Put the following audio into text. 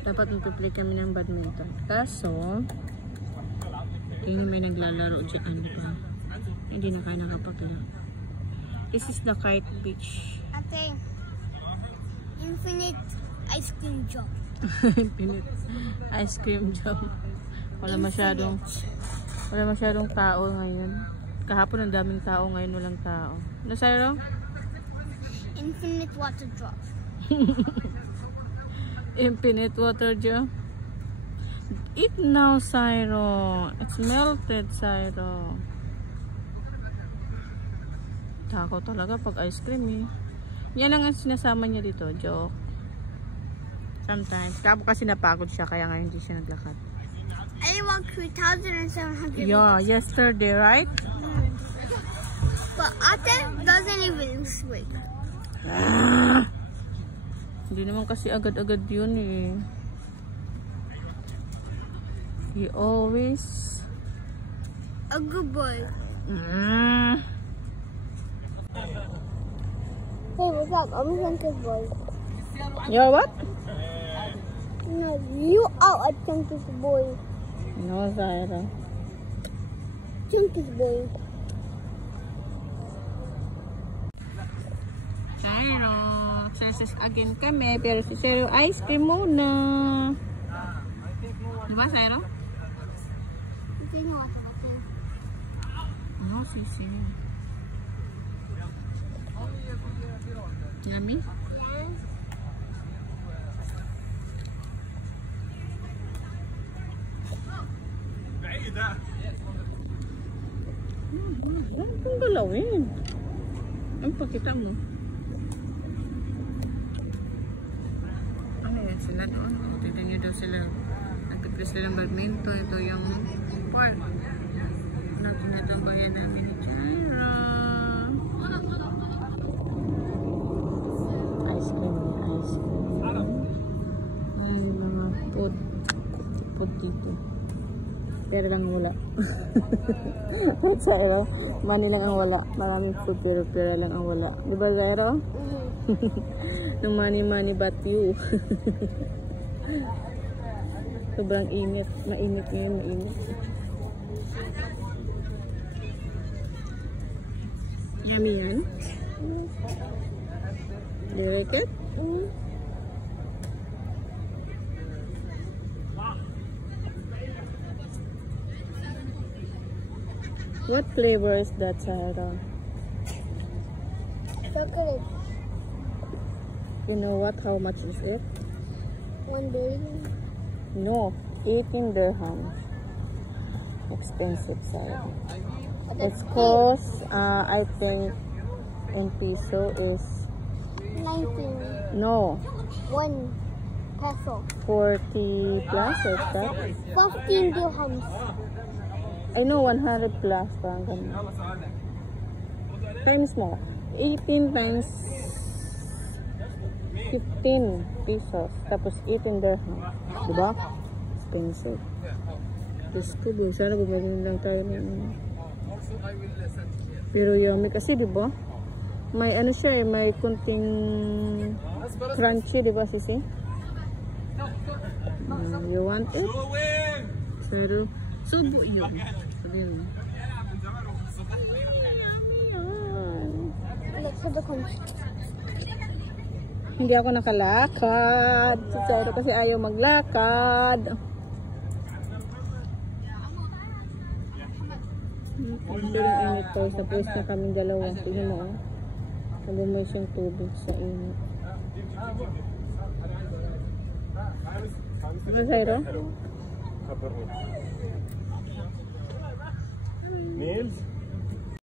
Dapat magpiplay kami ng badminton. Kaso, kaya may naglalaro dyan pa. Hindi na kaya nakapagla. This is the Kite Beach. Ate, infinite ice cream jump. Infinite ice cream jump. Wala masyadong tao ngayon. Kahapon ang daming tao, ngayon walang tao. Ano sa'yo? Infinite water drop. Infinite water jump. Eat now, Syro. It's melted, Syro. Takot talaga pag ice cream eh. Yan ang sinasama niya dito, joke. Sometimes. Kapo kasi napagod siya, kaya nga hindi siya naglakad. I walked 3,700 Yeah, yesterday, right? But Ate doesn't even swim. Hindi naman kasi agad-agad yun eh. He always A good boy. Hey, what's up? I'm Chunky's boy. You're what? No, you are a Chunky's boy. No, Syro. Chunky's boy. Syro. Exercise again kami, pero si Syro ice cream muna. Diba, Syro? Oh, sisi. Yummy? Ang galawin. Ang pakita mo. Ano yan sila doon? Tignan nyo daw sila. Nagpipres sila ng badminton. Ito yung park. Natin ito ang bayan namin ni Jaira. Ice cream. Ice cream. Ayan mga food. Food dito. Pero lang wala. Zairo, money lang ang wala. Maraming food pero lang ang wala. Diba, Zairo? No money but you. Sobrang init. Mainit ngayon, mainit. Yummy yan? You like it? What flavor is that, Zairo? Chocolate. You know what? How much is it? $1 billion. No, 18 dirhams. Expensive, Zairo. It's cost, I think, in peso is 19. no 1 peso. 40 plus like that. 15 dirhams. I know 100 plus parang ganun. Times mo 18 times 15 pesos tapos 18 dirhams, diba? Expensive. Diyos ko, sana bumili lang tayo ng pero yummy kasi, diba? May ano siya eh, may kunting crunchy, diba, Sisi? You want it? Pero subo yun. Sabihin mo. Let's have the crunch. Hindi ako nakalakad. Si Zairo kasi ayaw maglakad. Pero yung init ko. Sa pwes na kaming dalawa. Tignan mo, oh. Nabumay siyang tubig sa init. Ano, Zairo? Meals?